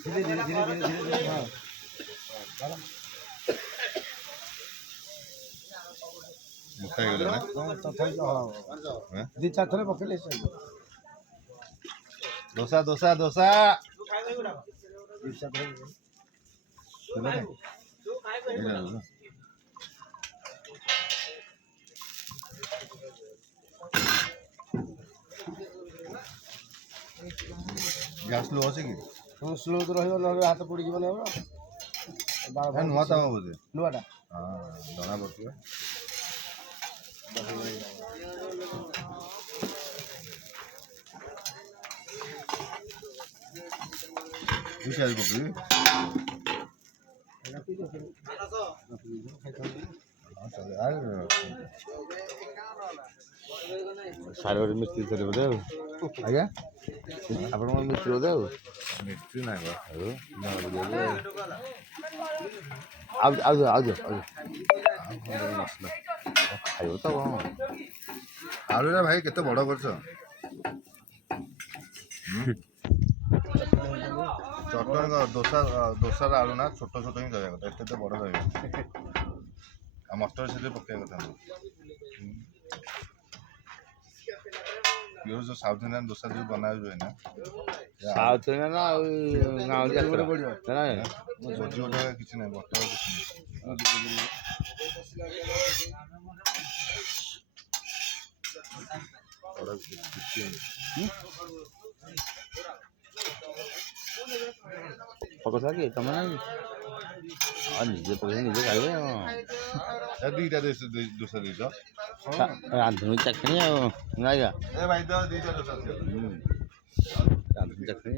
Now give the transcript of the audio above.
धीरे धीरे धीरे धीरे धीरे हाँ मुठा ही गला ना तथापि हाँ दी चार थरे पकेले डोसा डोसा डोसा दी चार थरे चलो नहीं ଗ୍ୟାସ୍ ସ୍ଲୋ ଅଛି କି ସ୍ଲୋ ତ ରହିବ ନହେଲେ ହାତ ପୋଡ଼ି ଯିବନି ଆମର ନୂଆ ତାୱା ବୋଧେ ନୂଆଟା ହଁ ଜଣା ପଡ଼ୁଥିବ ପିଆଜ ପକେଇବି ସାର ମିସ୍ତ୍ରୀ ଥିଲେ ବୋଧେ ଆଉ ଆଜ୍ଞା ଆପଣଙ୍କର ମିସ୍ତ୍ରୀ ବୋଧେ ଆଉ ମିସ୍ତ୍ରୀ ନାହିଁ ମସଲା ଖାଇବ ତ କ'ଣ ଆଳୁଟା ଭାଇ କେତେ ବଡ଼ କରିଛ ଚଟଣି ଦୋସାର ଆଳୁ ନା ଛୋଟ ଛୋଟ ହିଁ ରହିବା କଥା ଏତେ ବଡ଼ ରହିବ ଆଉ ମଟର ସେଥିରେ ପକେଇବା କଥା ପିଓର ଯେଉଁ ସାଉଥ୍ ଇଣ୍ଡିଆନ୍ ଦୋସା ଯେଉଁ ବନା ହୁଏ ନା ସାଉଥ୍ ଇଣ୍ଡିଆନ୍ ଆଉ ଭୋଜି ଗୋଟେ କିଛି ନାହିଁ ବଟର କିଛି ନାହିଁ ପକସା କି ତମେ ନାହିଁ ଆଉ ନିଜେ ପକେଇ ନିଜେ ଖାଇବେ ଦୁଇଟା ଦୋସା ଦେଇଛ ରାନ୍ଧୁଣି ଚାଖଣି ଆଉ ନାଇଁ ଏ ଭାଇ ତ ଦୁଇଟା ଦୋସା ରାନ୍ଧୁଣି ଚାଖଣି